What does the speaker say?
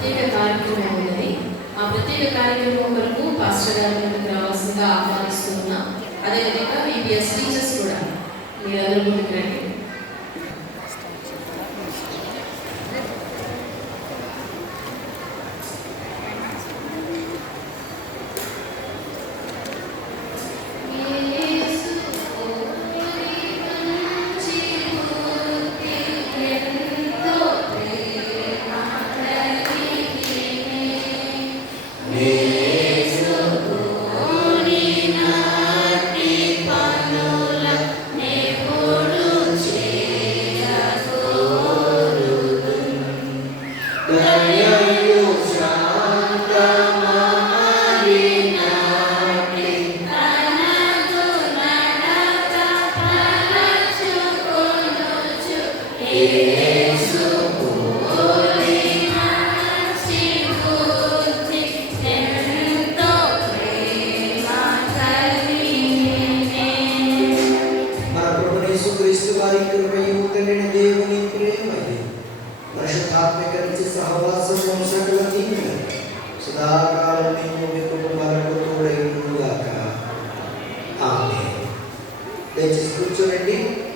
ప్రత్యేక కార్యక్రమం ఉన్నది. ఆ ప్రత్యేక కార్యక్రమం కొరకు పాస్టర్ గారి రావాల్సిందిగా ఆహ్వానిస్తున్నా. అదేవిధంగా VPS టీచర్స్ కూడా మీరందరూ ముందుకు రండి. సదాకాలం మీ కుటుంబాలకు తోడై ఉండుగాక. ఆమేన్. దయచేసి కూర్చోండి.